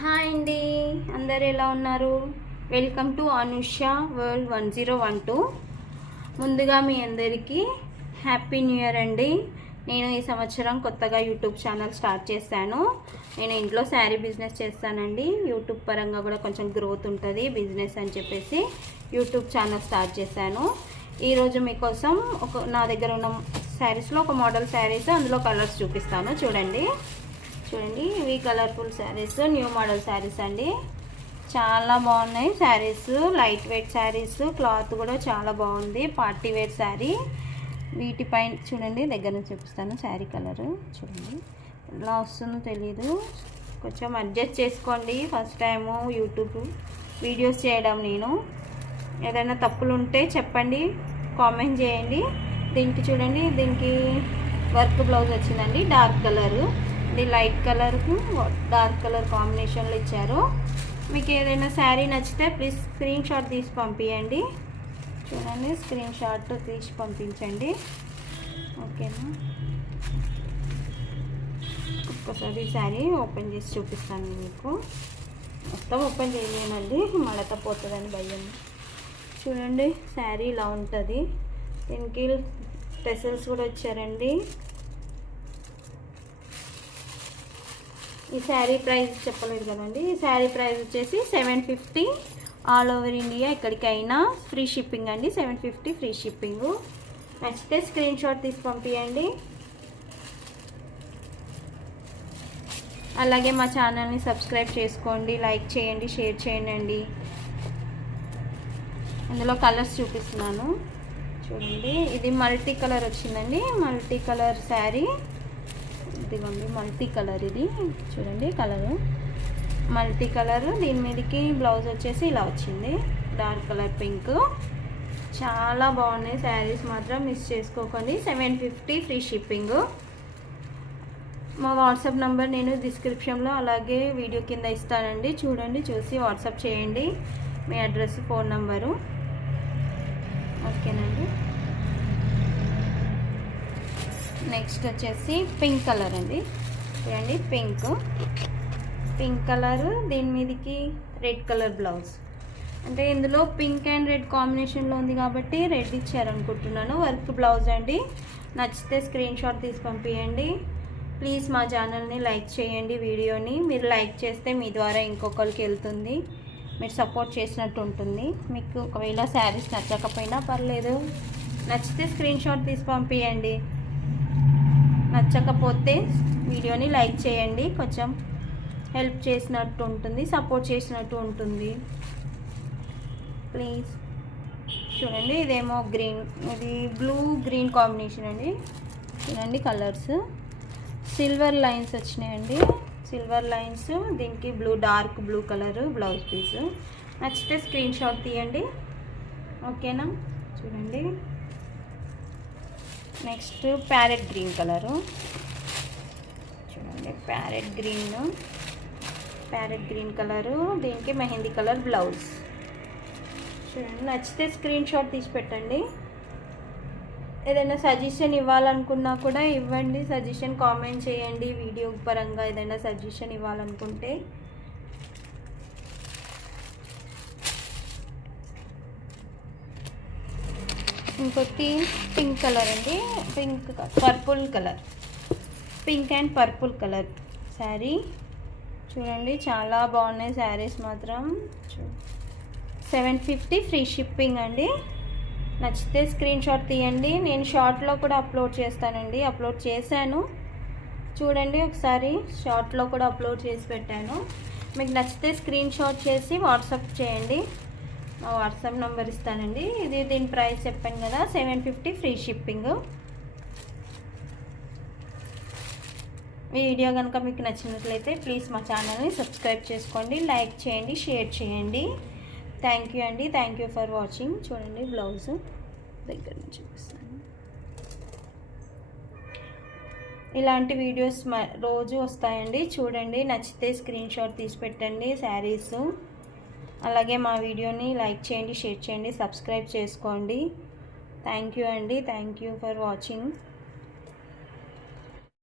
Hi అండి, అందరు ఎలా ఉన్నారు? Welcome to Anusha world 1012. ముందుగా మీ అందరికీ హ్యాపీ న్యూ ఇయర్ అండి. నేను ఈ సంవత్సరం కొత్తగా యూట్యూబ్ ఛానల్ స్టార్ట్ చేశాను. నేను ఇంట్లో శారీ బిజినెస్ చేస్తానండి. యూట్యూబ్ పరంగా కూడా కొంచెం గ్రోత్ ఉంటుంది బిజినెస్ అని చెప్పేసి యూట్యూబ్ ఛానల్ స్టార్ట్ చేశాను. ఈరోజు మీకోసం నా దగ్గర ఉన్న శారీస్లో ఒక మోడల్ శారీస్, అందులో కలర్స్ చూపిస్తాను. చూడండి ఇవి colourful saris, new model saris అండి. చాలా బాగున్నాయి saris, light weight saris, cloth కూడా చాలా బాగుంది. Party wear sari. వీటిపైన చూడండి, దగ్గర నుంచి చూపిస్తాను. శారీ కలరు చూడండి ఎలా వస్తుందో తెలీదు, కొంచెం అడ్జస్ట్ చేసుకోండి. ఫస్ట్ టైము యూట్యూబ్ వీడియోస్ చేయడం నేను. ఏదైనా తప్పులు ఉంటే చెప్పండి, కామెంట్ చేయండి. దీనికి చూడండి, దీనికి వర్క్ బ్లౌజ్ వచ్చిందండి. డార్క్ కలరు, ఇది లైట్ కలర్కు డార్క్ కలర్ కాంబినేషన్లో ఇచ్చారు. మీకు ఏదైనా శారీ నచ్చితే ప్లీజ్ స్క్రీన్ షాట్ తీసి పంపించండి. చూడండి, స్క్రీన్ షాట్ తీసి పంపించండి. ఓకేనా? ఒక్కసారి శారీ ఓపెన్ చేసి చూపిస్తాను మీకు. మొత్తం ఓపెన్ చేయలేనండి, మడత పోతుందని భయం. చూడండి, శారీ ఇలా ఉంటుంది. దీనికి టెసల్స్ కూడా వచ్చారండి. ఈ శారీ ప్రైస్ చెప్పలేదు కదండి. ఈ శారీ ప్రైస్ వచ్చేసి 750. ఆల్ ఓవర్ ఇండియా ఎక్కడికైనా ఫ్రీ షిప్పింగ్ అండి. 750 ఫ్రీ షిప్పింగ్. నచ్చితే స్క్రీన్ షాట్ తీసి పంపించండి. అలాగే మా ఛానల్ని సబ్స్క్రైబ్ చేసుకోండి, లైక్ చేయండి, షేర్ చేయండి. ఇందులో కలర్స్ చూపిస్తున్నాను. చూడండి, ఇది మల్టీ కలర్ వచ్చిందండి. Multi colour sari. ఇదిగోండి మల్టీ కలర్. ఇది చూడండి కలరు మల్టీ కలరు. దీని మీదకి బ్లౌజ్ వచ్చేసి ఇలా వచ్చింది, డార్క్ కలర్ పింక్. చాలా బాగున్నాయి శారీస్, మాత్రం మిస్ చేసుకోకండి. 750 ఫ్రీ షిప్పింగ్. మా వాట్సాప్ నెంబర్ నేను డిస్క్రిప్షన్లో అలాగే వీడియో కింద ఇస్తానండి. చూడండి, చూసి వాట్సాప్ చేయండి మీ అడ్రస్, ఫోన్ నంబరు. ఓకేనండి. నెక్స్ట్ వచ్చేసి పింక్ కలర్ అండి. చూడండి, పింక్ కలర్. దీని మీదకి రెడ్ కలర్ బ్లౌజ్. అంటే ఇందులో పింక్ అండ్ రెడ్ కాంబినేషన్లో ఉంది కాబట్టి రెడ్ ఇచ్చారనుకుంటున్నాను. వర్క్ బ్లౌజ్ అండి. నచ్చితే స్క్రీన్ షాట్ తీసి పంపించండి. ప్లీజ్ మా ఛానల్ని లైక్ చేయండి. వీడియోని మీరు లైక్ చేస్తే మీ ద్వారా ఇంకొకరికి వెళ్తుంది, మీరు సపోర్ట్ చేసినట్టు ఉంటుంది. మీకు ఒకవేళ శారీస్ నచ్చకపోయినా పర్లేదు, నచ్చితే స్క్రీన్ షాట్ తీసి పంపించండి. నచ్చకపోతే వీడియోని లైక్ చేయండి, కొంచెం హెల్ప్ చేసినట్టు ఉంటుంది, సపోర్ట్ చేసినట్టు ఉంటుంది. ప్లీజ్. చూడండి, ఇదేమో గ్రీన్, ఇది బ్లూ గ్రీన్ కాంబినేషన్ అండి. చూడండి కలర్స్. సిల్వర్ లైన్స్ వచ్చినాయండి, సిల్వర్ లైన్స్. దీనికి dark blue colour blouse piece. నచ్చితే స్క్రీన్ షాట్ తీయండి. ఓకేనా? చూడండి, నెక్స్ట్ ప్యారెట్ గ్రీన్ కలరు. చూడండి, ప్యారెట్ గ్రీన్ కలరు. దీనికి మెహందీ కలర్ బ్లౌజ్. చూడండి, నచ్చితే స్క్రీన్ షాట్ తీసి పెట్టండి. ఏదైనా సజెషన్ ఇవ్వాలనుకున్నా కూడా ఇవ్వండి. సజెషన్ కామెంట్ చేయండి. వీడియో పరంగా ఏదైనా సజెషన్ ఇవ్వాలనుకుంటే. ఇంకొకటి పింక్ కలర్ అండి. Purple colour, pink and purple colour sari. చూడండి, చాలా బాగున్నాయి శారీస్ మాత్రం. 750 ఫ్రీ షిప్పింగ్ అండి. నచ్చితే స్క్రీన్ షాట్ తీయండి. నేను షార్ట్లో కూడా అప్లోడ్ చేస్తానండి, అప్లోడ్ చేశాను. చూడండి ఒకసారి, షార్ట్లో కూడా అప్లోడ్ చేసి పెట్టాను. మీకు నచ్చితే స్క్రీన్ షాట్ చేసి వాట్సాప్ చేయండి. మా వాట్సాప్ నెంబర్ ఇస్తానండి. దీని ప్రైస్ చెప్పాను కదా, 750 ఫ్రీ షిప్పింగ్. వీడియో కనుక మీకు నచ్చినట్లయితే ప్లీజ్ మా ఛానల్ని సబ్స్క్రైబ్ చేసుకోండి, లైక్ చేయండి, షేర్ చేయండి. థ్యాంక్ యూ అండి. Thank you for watching. చూడండి, బ్లౌజ్ దగ్గర నుంచి చూపిస్తాను. ఇలాంటి వీడియోస్ రోజు వస్తాయండి. చూడండి, నచ్చితే స్క్రీన్ షాట్ తీసి పెట్టండి శారీస్. అలాగే మా వీడియోని లైక్ చేయండి, షేర్ చేయండి, సబ్స్క్రైబ్ చేసుకోండి. థ్యాంక్ యూ అండి. Thank you for watching.